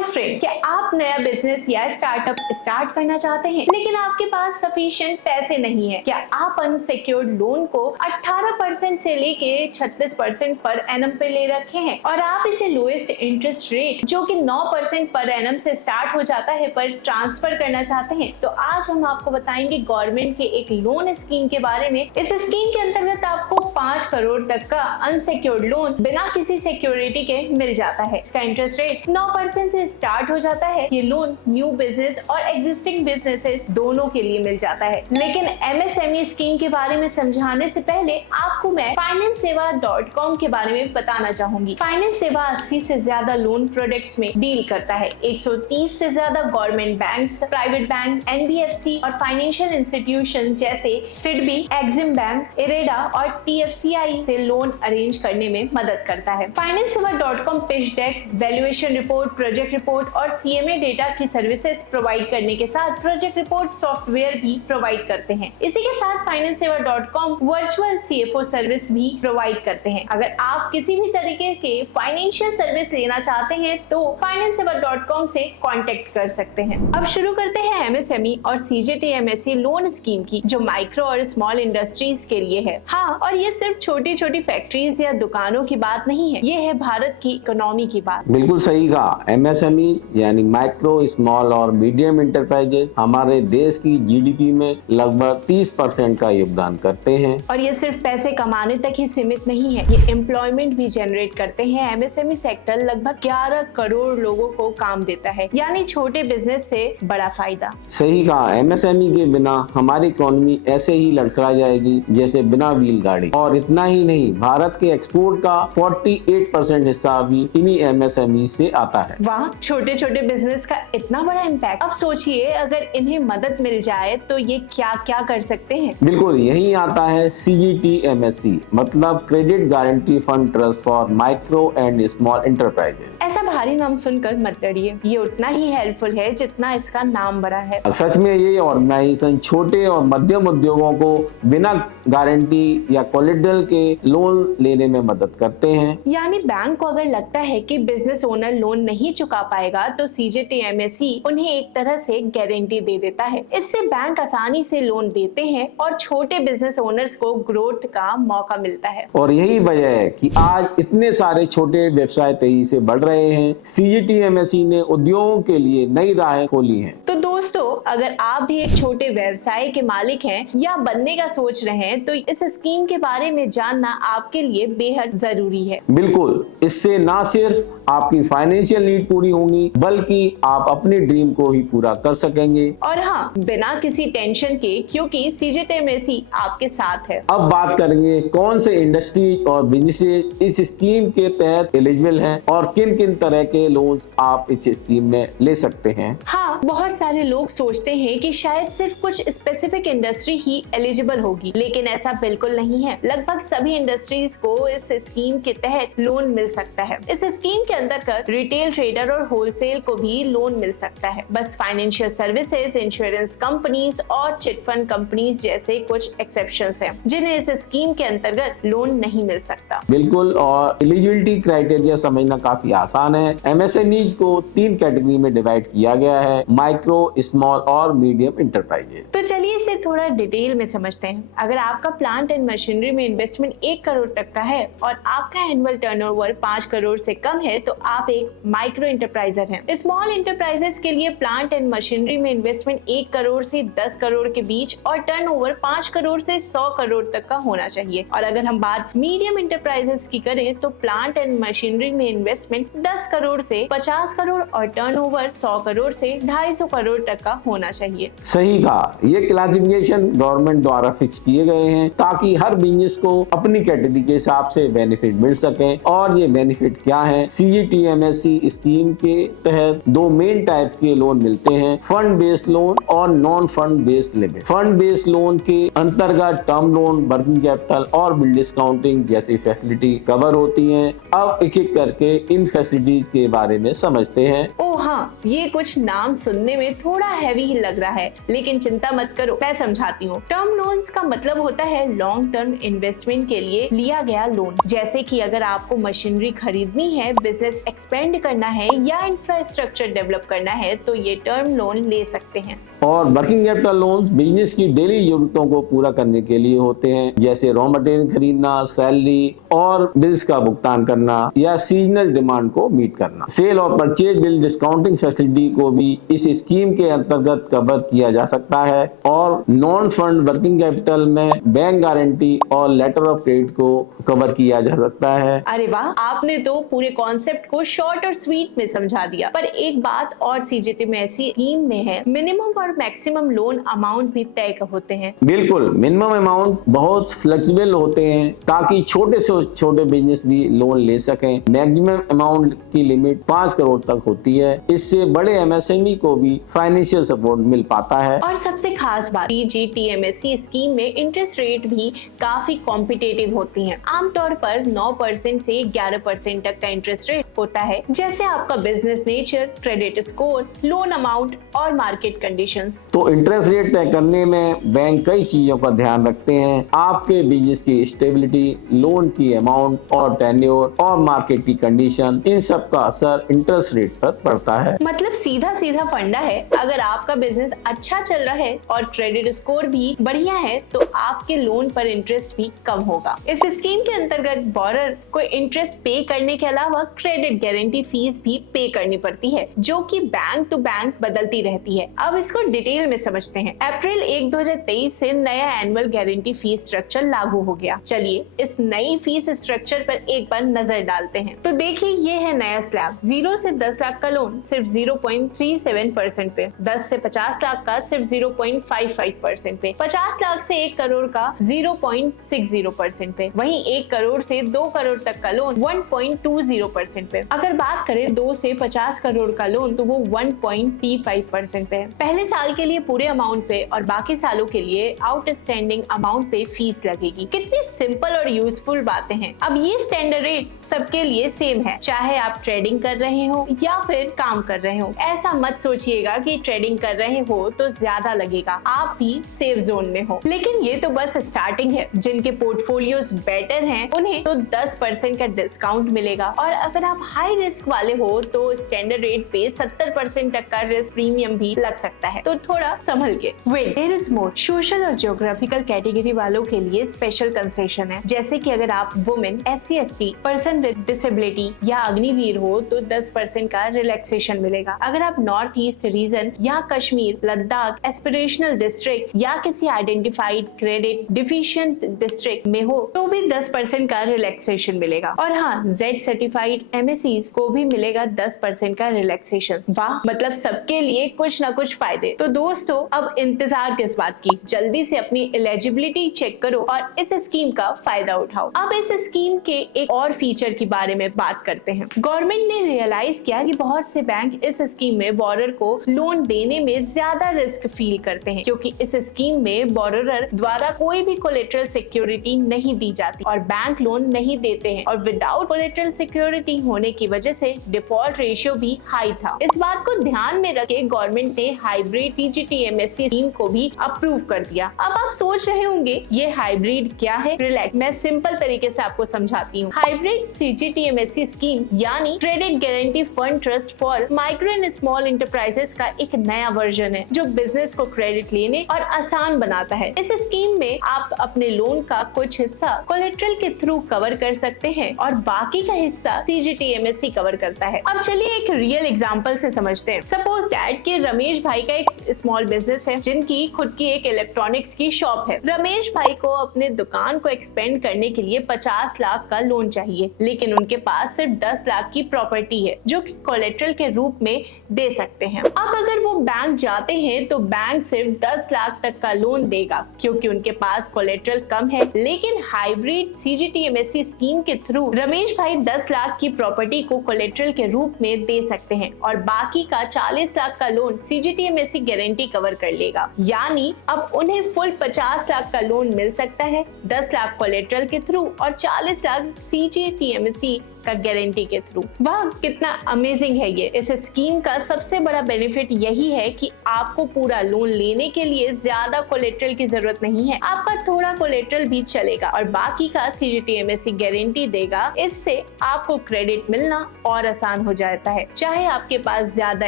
Hello friend, क्या आप नया बिजनेस या स्टार्टअप स्टार्ट करना चाहते हैं लेकिन आपके पास सफिशिएंट पैसे नहीं है? क्या आप अनसिक्योर्ड लोन को 18% से लेके 36% पर एनम पे ले रखे हैं और आप इसे लोएस्ट इंटरेस्ट रेट जो कि 9% पर एनम से स्टार्ट हो जाता है पर ट्रांसफर करना चाहते हैं? तो आज हम आपको बताएंगे गवर्नमेंट के एक लोन स्कीम के बारे में। इस स्कीम के अंतर्गत आपको 5 करोड़ तक का अनसिक्योर्ड लोन बिना किसी सिक्योरिटी के मिल जाता है। इसका इंटरेस्ट रेट 9% से स्टार्ट हो जाता है। ये लोन न्यू बिजनेस और एग्जिस्टिंग बिजनेसेस दोनों के लिए मिल जाता है। लेकिन एमएसएमई स्कीम के बारे में समझाने से पहले आपको मैं FinanceSeva.com के बारे में बताना चाहूंगी। फाइनेंस सेवा 80 से ज्यादा लोन प्रोडक्ट्स में डील करता है। 130 से ज्यादा government banks, private bank, NBFC और फाइनेंशियल इंस्टीट्यूशन जैसे सिडबी, एक्सिम बैंक, इरेडा और टीएफसीआई से लोन अरेंज करने में मदद करता है। FinanceSeva.com pitch deck, valuation report, project report और सीएमए डेटा की सर्विसेज प्रोवाइड करने के साथ प्रोजेक्ट रिपोर्ट सॉफ्टवेयर भी प्रोवाइड करते हैं। इसी के साथ FinanceSeva.com वर्चुअल सीएफओ सर्विस भी प्रोवाइड करते हैं। अगर आप किसी भी तरीके के फाइनेंशियल सर्विस लेना चाहते हैं तो FinanceSeva.com से कांटेक्ट कर सकते हैं। अब शुरू करते हैं एमएसएमई और सीजीटीएमएसई लोन स्कीम की, जो माइक्रो और स्मॉल इंडस्ट्रीज के लिए है। हाँ, और ये सिर्फ छोटी छोटी फैक्ट्रीज या दुकानों की बात नहीं है, ये है भारत की इकोनॉमी की बात। बिल्कुल सही कहा। एमएसएमई यानी माइक्रो, स्मॉल और मीडियम इंटरप्राइजेज हमारे देश की जीडीपी में लगभग 30% का योगदान करते हैं। और ये सिर्फ पैसे कमाने तक ही सीमित नहीं है, ये एम्प्लॉयमेंट भी जनरेट करते हैं। एमएसएमई सेक्टर लगभग 11 करोड़ लोगों को काम देता है, यानी छोटे बिजनेस से बड़ा फायदा। सही कहा। एमएसएमई के बिना हमारी इकोनॉमी ऐसे ही लड़खड़ा जाएगी जैसे बिना व्हील गाड़ी। और इतना ही नहीं, भारत के एक्सपोर्ट का 48% हिस्सा भी इन्हीं एमएसएमई से आता है। वाह, छोटे छोटे बिजनेस का इतना बड़ा इम्पैक्ट। अब सोचिए, अगर इन्हें मदद मिल जाए तो ये क्या क्या कर सकते हैं। बिल्कुल, यही आता है CGTMSE, मतलब credit guarantee fund trust for micro and small enterprises. ऐसा भारी नाम सुनकर मत डरिए, ये उतना ही हेल्पफुल है जितना इसका नाम बड़ा है। सच में ये ऑर्गेनाइजेशन छोटे और मध्यम उद्योगों को बिना गारंटी या कोलेटरल के लोन लेने में मदद करते हैं। यानी बैंक को अगर लगता है कि बिजनेस ओनर लोन नहीं चुका पाएगा तो CGTMSE उन्हें एक तरह से गारंटी दे देता है। इससे बैंक आसानी से लोन देते हैं और छोटे बिजनेस ओनर्स को ग्रोथ का मौका मिलता है। और यही वजह है कि आज इतने सारे छोटे व्यवसाय तेजी से बढ़ रहे हैं। CGTMSE ने उद्योगों के लिए नई राहें खोली हैं। तो दोस्तों, अगर आप भी एक छोटे व्यवसाय के मालिक हैं या बनने का सोच रहे हैं तो इस स्कीम के बारे में जानना आपके लिए बेहद जरूरी है। बिल्कुल, इससे ना सिर्फ आपकी फाइनेंशियल नीड पूरी होंगी बल्कि आप अपने ड्रीम को ही पूरा कर सकेंगे। और हाँ, बिना किसी टेंशन के, क्योंकि CGTMSE आपके साथ है। अब बात करेंगे कौन से इंडस्ट्री और बिजनेसेस इस स्कीम के तहत एलिजिबल हैं और किन किन तरह के लोन्स आप इस स्कीम में ले सकते हैं। हाँ, बहुत सारे लोग सोचते हैं कि शायद सिर्फ कुछ स्पेसिफिक इंडस्ट्री ही एलिजिबल होगी, लेकिन ऐसा बिल्कुल नहीं है। लगभग सभी इंडस्ट्रीज को इस स्कीम के तहत लोन मिल सकता है। इस स्कीम के अंतर्गत रिटेल, ट्रेडर और होलसेल को भी लोन मिल सकता है। बस फाइनेंशियल सर्विसेज, इंश्योरेंस कंपनीज और चिट फंड कंपनीज जैसे कुछ एक्सेप्शंस हैं, जिन्हें इस स्कीम के अंतर्गत लोन नहीं मिल सकता। बिल्कुल, और एलिजिबिलिटी क्राइटेरिया समझना काफी आसान है। एमएसएमईज को 3 कैटेगरी में डिवाइड किया गया है: माइक्रो, स्मॉल और मीडियम इंटरप्राइजेज। तो चलिए इसे थोड़ा डिटेल में समझते हैं। अगर आपका प्लांट एंड मशीनरी में इन्वेस्टमेंट 1 करोड़ तक का है और आपका एनुअल टर्नओवर 5 करोड़ से कम है तो आप एक माइक्रो इंटरप्राइजर हैं। स्मॉल इंटरप्राइजेस के लिए प्लांट एंड मशीनरी में इन्वेस्टमेंट 1 करोड़ से 10 करोड़ के बीच और टर्नओवर 5 करोड़ से 100 करोड़ तक का होना चाहिए। और अगर हम बात मीडियम इंटरप्राइजेस की करें तो प्लांट एंड मशीनरी में इन्वेस्टमेंट 10 करोड़ से 50 करोड़ और टर्नओवर 100 करोड़ से 250 करोड़ तक का होना चाहिए। सही कहा। ये क्लासिफिकेशन गवर्नमेंट द्वारा फिक्स किए गए हैं ताकि हर बिजनेस को अपनी कैटेगरी के हिसाब से बेनिफिट मिल सके। और ये बेनिफिट क्या है? CGTMSE स्कीम के तहत 2 मेन टाइप के लोन मिलते हैं: फंड बेस्ड लोन और non fund based limit. Fund based loan के अंतर्गत टर्म लोन, वर्किंग कैपिटल और बिल डिस्काउंटिंग जैसी फैसिलिटी कवर होती हैं। अब एक एक करके इन फैसिलिटीज के बारे में समझते हैं। ओह हाँ, ये कुछ नाम सुनने में थोड़ा हैवी ही लग रहा है, लेकिन चिंता मत करो, मैं समझाती हूँ। टर्म लोन्स का मतलब होता है लॉन्ग टर्म इन्वेस्टमेंट के लिए लिया गया लोन। जैसे कि अगर आपको मशीनरी खरीदनी है, बिजनेस एक्सपेंड करना है या इंफ्रास्ट्रक्चर डेवलप करना है, तो ये टर्म लोन ले सकते हैं। और वर्किंग कैपिटल लोन्स बिजनेस की डेली जरूरतों को पूरा करने के लिए होते हैं, जैसे रॉ मटेरियल खरीदना, सैलरी और बिल्स का भुगतान करना या सीजनल डिमांड को मीट करना। सेल और परचेज बिल डिस्काउंटिंग फैसिलिटी को भी इस स्कीम के अंतर्गत कवर किया जा सकता है। और नॉन फंड वर्किंग कैपिटल में बैंक गारंटी और लेटर ऑफ क्रेडिट को कवर किया जा सकता है। अरे वाह, आपने तो पूरे कॉन्सेप्ट को शॉर्ट और स्वीट में समझा दिया। पर एक बात और सीजीटी में ऐसी स्कीम में है, मिनिमम और मैक्सिमम लोन अमाउंट भी तय होते हैं। बिल्कुल, मिनिमम अमाउंट बहुत फ्लेक्सिबल होते हैं ताकि छोटे से छोटे बिजनेस भी लोन ले सकें। मैक्सिमम अमाउंट की लिमिट 5 करोड़ तक होती है। इससे बड़े एमएसएमई को भी फाइनेंशियल सपोर्ट मिल पाता है। और सबसे खास बात, सीजीटीएमएससी स्कीम में इंटरेस्ट रेट भी काफी कॉम्पिटिटिव होती हैं। आमतौर पर 9% से 11% तक का इंटरेस्ट रेट होता है, जैसे आपका business nature, credit score, loan amount और मार्केट कंडीशंस। तो इंटरेस्ट रेट तय करने में बैंक कई चीजों का ध्यान रखते हैं। आपके बिजनेस की स्टेबिलिटी, लोन की अमाउंट और टेन्योर और मार्केट की कंडीशन, इन सब का असर इंटरेस्ट रेट पर पड़ता है। मतलब सीधा सीधा फंडा है, अगर आपका बिजनेस अच्छा चल रहा है और क्रेडिट स्कोर भी बढ़िया है, तो आपके लोन पर इंटरेस्ट भी कम होगा। इस स्कीम के अंतर्गत बोरर को इंटरेस्ट पे करने के अलावा क्रेडिट गारंटी फीस भी पे करनी पड़ती है, जो कि बैंक टू बैंक बदलती रहती है। अब इसको डिटेल में समझते हैं। अप्रैल 1, 2023 से नया एनुअल गारंटी फीस स्ट्रक्चर लागू हो गया। चलिए इस नई फीस स्ट्रक्चर पर एक बार नजर डालते हैं। तो देखिए, ये है नया स्लैब। 0 से 10 लाख का लोन सिर्फ 0.37% पे, 10 से 50 लाख का सिर्फ 0.55% पे, 50 लाख से 1 करोड़ का 0.60% पे, वहीं 1 करोड़ से 2 करोड़ तक का लोन 1.20% पे। अगर बात करें 2 से 50 करोड़ का लोन, तो वो 1.35% पे है। पहले साल के लिए पूरे अमाउंट पे और बाकी सालों के लिए आउटस्टैंडिंग अमाउंट पे फीस लगेगी। कितनी सिंपल और यूजफुल बातें हैं। अब ये स्टैंडर्ड रेट सबके लिए सेम है, चाहे आप ट्रेडिंग कर रहे हो या फिर काम कर रहे हो। ऐसा मत सोचिएगा कि ट्रेडिंग कर रहे हो तो ज्यादा लगेगा, आप भी सेफ जोन में हो। लेकिन ये तो बस स्टार्टिंग है। जिनके पोर्टफोलियोज बेटर हैं, उन्हें तो 10% का डिस्काउंट मिलेगा, और अगर आप हाई रिस्क वाले हो तो स्टैंडर्ड रेट पे 70% तक का रिस्क प्रीमियम भी लग सकता है। तो थोड़ा संभल के। Wait, there is more. Social और ज्योग्राफिकल कैटेगरी वालों के लिए स्पेशल कंसेशन है, जैसे कि अगर आप women, SC ST, person with disability या अग्निवीर हो तो 10% का रिलैक्सेशन मिलेगा। अगर आप नॉर्थ ईस्ट रीजन या कश्मीर, लद्दाख, एस्पिरेशनल डिस्ट्रिक्ट या किसी आइडेंटिफाइड क्रेडिट डिफिशिएंट डिस्ट्रिक्ट में हो तो भी 10% का रिलैक्सेशन मिलेगा। और हाँ, Z सर्टिफाइड MSCs को भी मिलेगा 10% का रिलैक्सेशन। वाह, मतलब सबके लिए कुछ ना कुछ फायदे। तो दोस्तों, अब इंतजार किस बात की, जल्दी से अपनी एलिजिबिलिटी चेक करो और इस स्कीम का फायदा उठाओ। अब इस स्कीम के एक और फीचर के बारे में बात करते हैं। गवर्नमेंट ने रियलाइज किया कि बहुत से बैंक इस स्कीम में बोरर को लोन देने में ज्यादा रिस्क फील करते हैं, क्योंकि इस स्कीम में बोरर द्वारा कोई भी कोलेटरल सिक्योरिटी नहीं दी जाती और बैंक लोन नहीं देते हैं, और विदाउट कोलेटरल सिक्योरिटी होने की वजह से डिफॉल्ट रेशियो भी हाई था। इस बात को ध्यान में रखे गवर्नमेंट ने हाइब्रिड CGTMSE स्कीम को भी अप्रूव कर दिया। अब आप सोच रहे होंगे ये हाइब्रिड क्या है? रिलैक्स, मैं सिंपल तरीके से आपको समझाती हूँ। हाइब्रिड CGTMSE स्कीम यानी credit guarantee fund trust for micro and small enterprises का एक नया वर्जन है, जो बिजनेस को क्रेडिट लेने और आसान बनाता है। इस स्कीम में आप अपने लोन का कुछ हिस्सा कोलेटरल के थ्रू कवर कर सकते हैं और बाकी का हिस्सा CGTMSE कवर करता है। अब चलिए एक रियल एग्जांपल से समझते हैं। सपोज दैट कि रमेश भाई का एक स्मॉल बिजनेस है, जिनकी खुद की एक इलेक्ट्रॉनिक्स की शॉप है। रमेश भाई को अपने दुकान को एक्सपेंड करने के लिए 50 लाख का लोन चाहिए, लेकिन उनके पास सिर्फ 10 लाख की प्रॉपर्टी है, जो कि कोलेटरल के रूप में दे सकते हैं। अब अगर वो बैंक जाते हैं तो बैंक सिर्फ 10 लाख तक का लोन देगा, क्योंकि उनके पास कोलेटरल कम है। लेकिन हाइब्रिड CGTMSE स्कीम के थ्रू रमेश भाई 10 लाख की प्रॉपर्टी को कोलेटरल के रूप में दे सकते हैं और बाकी का 40 लाख का लोन CGTMSE गारंटी कवर कर लेगा। यानी अब उन्हें फुल 50 लाख का लोन मिल सकता है, 10 लाख कोलेटरल के थ्रू और 40 लाख CGTMSE का गारंटी के थ्रू। वाह कितना अमेजिंग है ये। इस स्कीम का सबसे बड़ा बेनिफिट यही है कि आपको पूरा लोन लेने के लिए ज्यादा कोलेट्रल की जरूरत नहीं है, आपका थोड़ा कोलेट्रल भी चलेगा और बाकी का CGTMSE गारंटी देगा। इससे आपको क्रेडिट मिलना और आसान हो जाता है, चाहे आपके पास ज्यादा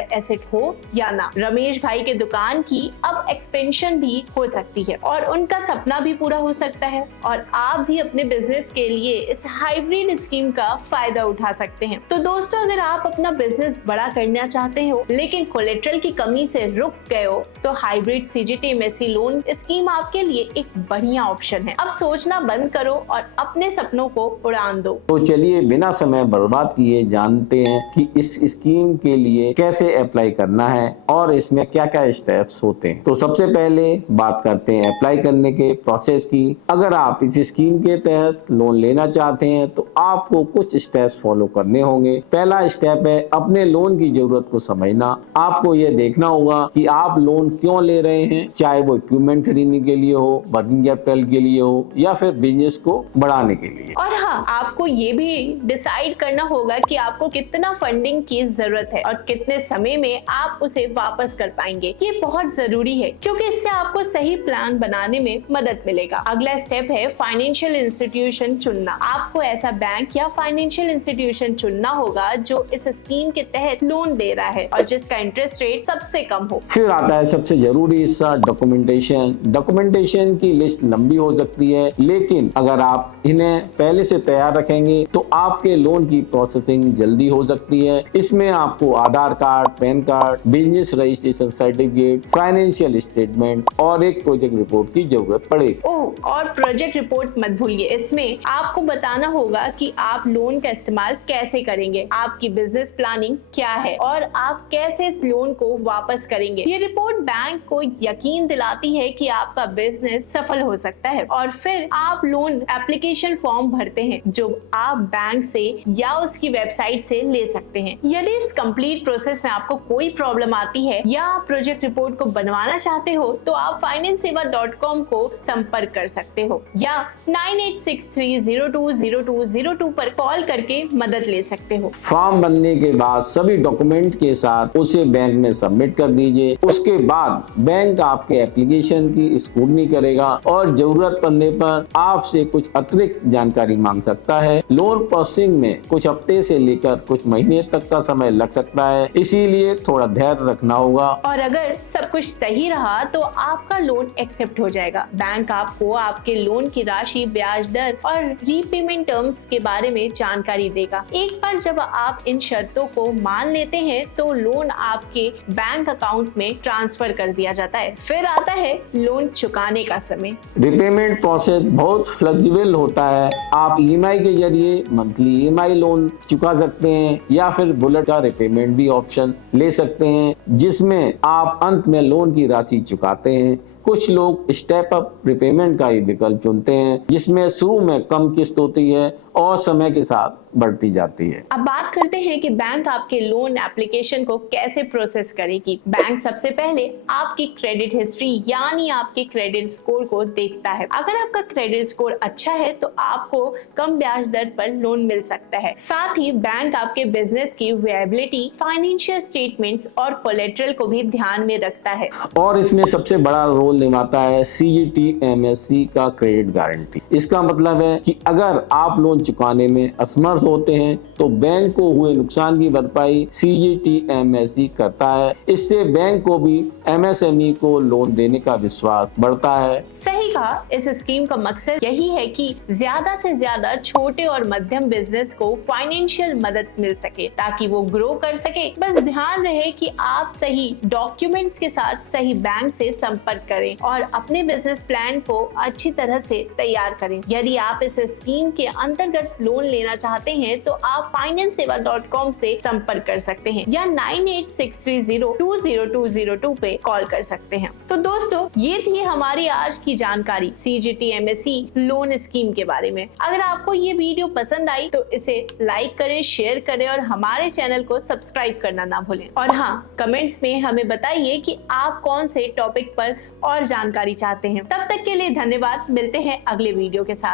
एसेट हो या ना। रमेश भाई के दुकान की अब एक्सपेंशन भी हो सकती है और उनका सपना भी पूरा हो सकता है और आप भी अपने बिजनेस के लिए इस हाइब्रिड स्कीम का फायदा उठा सकते हैं। तो दोस्तों, अगर आप अपना बिजनेस बड़ा करना चाहते हो लेकिन कोलेट्रल की कमी से रुक गए हो तो हाइब्रिड CGTMSE लोन स्कीम आपके लिए एक बढ़िया ऑप्शन है। अब सोचना बंद करो और अपने सपनों को उड़ान दो। तो चलिए बिना समय बर्बाद किए जानते हैं कि इस स्कीम के लिए कैसे अप्लाई करना है और इसमें क्या क्या स्टेप्स होते हैं। तो सबसे पहले बात करते हैं अप्लाई करने के प्रोसेस की। अगर आप इस स्कीम के तहत लोन लेना चाहते हैं तो आपको कुछ स्टेप्स फॉलो करने होंगे। पहला स्टेप है अपने लोन की जरूरत को समझना। आपको ये देखना होगा कि आप लोन क्यों ले रहे हैं, चाहे वो इक्विपमेंट खरीदने के लिए हो, वर्किंग कैपिटल के लिए हो या फिर बिजनेस को बढ़ाने के लिए। और हाँ, आपको ये भी डिसाइड करना होगा कि आपको कितना फंडिंग की जरूरत है और कितने समय में आप उसे वापस कर पाएंगे। ये बहुत जरूरी है क्योंकि इससे आपको सही प्लान बनाने में मदद मिलेगा। अगला स्टेप है फाइनेंशियल इंस्टीट्यूशन चुनना। आपको ऐसा बैंक या फाइनेंशियल इंस्टीट्यूशन चुनना होगा जो इस स्कीम के तहत लोन दे रहा है और जिसका इंटरेस्ट रेट सबसे कम हो। फिर आता है सबसे जरूरी हिस्सा डॉक्यूमेंटेशन। डॉक्यूमेंटेशन की लिस्ट लंबी हो सकती है, लेकिन अगर आप इन्हें पहले से तैयार रखेंगे तो आपके लोन की प्रोसेसिंग जल्दी हो सकती है। इसमें आपको Aadhaar card, pan card, business registration certificate, financial statement और एक प्रोजेक्ट रिपोर्ट की जरूरत पड़ेगी। ओह, और प्रोजेक्ट रिपोर्ट मत भूलिए। इसमें आपको बताना होगा कि आप लोन का इस्तेमाल कैसे करेंगे, आपकी बिजनेस प्लानिंग क्या है और आप कैसे इस लोन को वापस करेंगे। ये रिपोर्ट बैंक को यकीन दिलाती है कि आपका बिजनेस सफल हो सकता है और फिर आप लोन एप्लीकेशन फॉर्म भरते हैं जो आप बैंक से या उसकी वेबसाइट से ले सकते हैं। यदि इस कंप्लीट प्रोसेस में आपको कोई प्रॉब्लम आती है या आप प्रोजेक्ट रिपोर्ट को बनवाना चाहते हो तो आप finance-seva.com को संपर्क कर सकते हो या 9863020202 पर कॉल करके मदद ले सकते हो। फॉर्म बनने के बाद सभी डॉक्यूमेंट के साथ उसे बैंक में सबमिट कर दीजिए। उसके बाद बैंक आपके एप्लीकेशन की स्क्रूटनी करेगा और जरूरत पड़ने पर आपसे कुछ अतिरिक्त जानकारी मांग सकता है। लोन प्रोसेसिंग में कुछ हफ्ते से लेकर कुछ महीने तक का समय लग सकता है, इसीलिए थोड़ा धैर्य रखना होगा। और अगर सब कुछ सही रहा तो आपका लोन एक्सेप्ट हो जाएगा। बैंक आपको आपके लोन की राशि, ब्याज दर और रीपेमेंट टर्म्स के बारे में जानकारी देगा। एक बार जब आप इन शर्तों को मान लेते हैं तो लोन आपके बैंक अकाउंट में ट्रांसफर कर दिया जाता है। फिर आता है लोन चुकाने का समय। रिपेमेंट प्रोसेस बहुत फ्लेक्सिबल होता है। आप EMI के जरिए मंथली EMI लोन चुका सकते हैं या फिर बुलेट का रिपेमेंट भी ऑप्शन ले सकते हैं जिसमें आप अंत में लोन की राशि चुकाते हैं। कुछ लोग स्टेप अप रिपेमेंट का ही विकल्प चुनते हैं जिसमें शुरू में कम किस्त होती है और समय के साथ बढ़ती जाती है। अब बात करते हैं कि बैंक आपके लोन एप्लीकेशन को कैसे प्रोसेस करेगी। बैंक सबसे पहले आपकी क्रेडिट हिस्ट्री यानी आपके क्रेडिट स्कोर को देखता है। अगर आपका क्रेडिट स्कोर अच्छा है तो आपको कम ब्याज दर पर लोन मिल सकता है। साथ ही बैंक आपके बिजनेस की वायबिलिटी, फाइनेंशियल स्टेटमेंट्स और कोलेट्रल को भी ध्यान में रखता है। और इसमें सबसे बड़ा रोल निभाता है CGTMSE का क्रेडिट गारंटी। इसका मतलब है कि अगर आप लोन चुकाने में असमर्थ होते हैं तो बैंक को हुए नुकसान की भरपाई CGTMSE करता है। इससे बैंक को भी MSME को लोन देने का विश्वास बढ़ता है। सही कहा। इस स्कीम का मकसद यही है कि ज्यादा से ज्यादा छोटे और मध्यम बिजनेस को फाइनेंशियल मदद मिल सके ताकि वो ग्रो कर सके। बस ध्यान रहे कि आप सही डॉक्यूमेंट्स के साथ सही बैंक से संपर्क करें और अपने बिजनेस प्लान को अच्छी तरह से तैयार करें। यदि आप इस स्कीम के अंतर्गत लोन लेना चाहते हैं तो आप finance-seva.com से संपर्क कर सकते हैं या 9863020202 पे कॉल कर सकते हैं। तो दोस्तों, ये थी हमारी आज की जानकारी CGTMSE लोन स्कीम के बारे में। अगर आपको ये वीडियो पसंद आई तो इसे लाइक करें, शेयर करें और हमारे चैनल को सब्सक्राइब करना ना भूलें। और हाँ, कमेंट्स में हमें बताइए कि आप कौन से टॉपिक पर और जानकारी चाहते हैं। तब तक के लिए धन्यवाद। मिलते हैं अगले वीडियो के साथ।